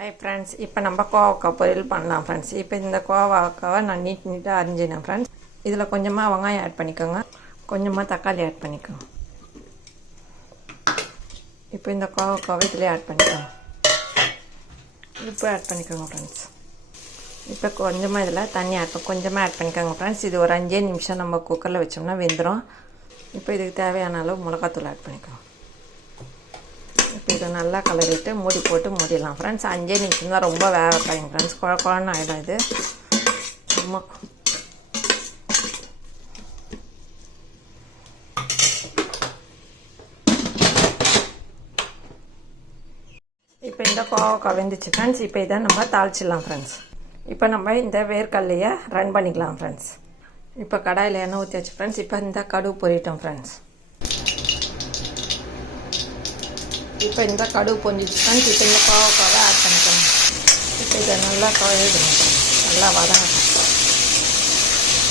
Hi friends, இப்போ நம்ம கோவக்காய் பொரியல் பண்ணலாம் ஃப்ரெண்ட்ஸ். இப்போ இந்த கோவக்காவை நான் நீட்டாக அரிஞ்சினேன் ஃப்ரெண்ட்ஸ். இதில் கொஞ்சமாக வெங்காயம் ஆட் பண்ணிக்கோங்க, கொஞ்சமாக தக்காளி ஆட் பண்ணிக்கோங்க. இப்போ இந்த கோவக்காவை இதில் ஆட் பண்ணிக்கோங்க, இப்போ ஆட் பண்ணிக்கோங்க ஃப்ரெண்ட்ஸ். இப்போ கொஞ்சமாக இதில் தண்ணி கொஞ்சமாக ஆட் பண்ணிக்கோங்க ஃப்ரெண்ட்ஸ். இது ஒரு 5 நிமிஷம் நம்ம குக்கரில் வச்சோம்னா வெந்துடும். இப்போ இதுக்கு தேவையான அளவு மிளகாத்தூள் ஆட் பண்ணிக்கோங்க. இப்போ இதை நல்லா கலரிட்டு மூடி போட்டு மூடிடலாம் ஃப்ரெண்ட்ஸ். 5 நிமிஷம் தான், ரொம்ப வேக வைக்காதீங்க ஃப்ரெண்ட்ஸ், குழன்னு ஆகிடும் இது. சும்மா இப்போ இந்த கோவக்காய் வெந்துச்சு ஃப்ரெண்ட்ஸ். இப்போ இதை நம்ம தாளிச்சிடலாம் ஃப்ரெண்ட்ஸ். இப்போ நம்ம இந்த வேர்க்கடலையை ரன் பண்ணிக்கலாம் ஃப்ரெண்ட்ஸ். இப்போ கடாயில் எண்ணெய் ஊற்றி வச்சு ஃப்ரெண்ட்ஸ். இப்போ இந்த கடுகு பொரிட்டோம் ஃப்ரெண்ட்ஸ். இப்போ இந்த கடுகு பொஞ்சிச்சு ஃப்ரெண்ட்ஸ். இப்போ இந்த கோவக்காவை ஆட் பண்ணிக்கணும். இப்போ இதை நல்லா கழுவிடணும் ஃப்ரெண்ட்ஸ், நல்லா வதங்கணும்.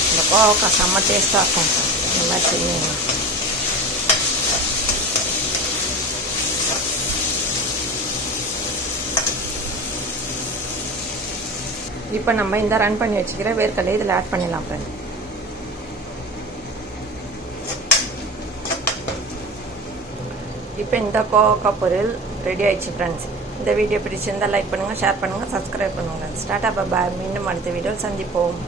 இந்த கோவக்காய் செம்ம டேஸ்ட்டாக இருக்கும் ஃப்ரெண்ட்ஸ், இந்த மாதிரி செய்யணும். இப்போ நம்ம இந்த ரன் பண்ணி வச்சுக்கிற வேர்க்கடலை இதில் ஆட் பண்ணிடலாம் ஃப்ரெண்ட்ஸ். இப்போ இந்த கோவக்காய் பொரியல் ரெடி ஆயிடுச்சு ஃப்ரெண்ட்ஸ். இந்த வீடியோ பிடிச்சிருந்தால் லைக் பண்ணுங்கள், ஷேர் பண்ணுங்கள், சப்ஸ்கிரைப் பண்ணுங்கள். ஸ்டார்ட் அப் பாய். மீண்டும் அடுத்த வீடியோவில் சந்திப்போம்.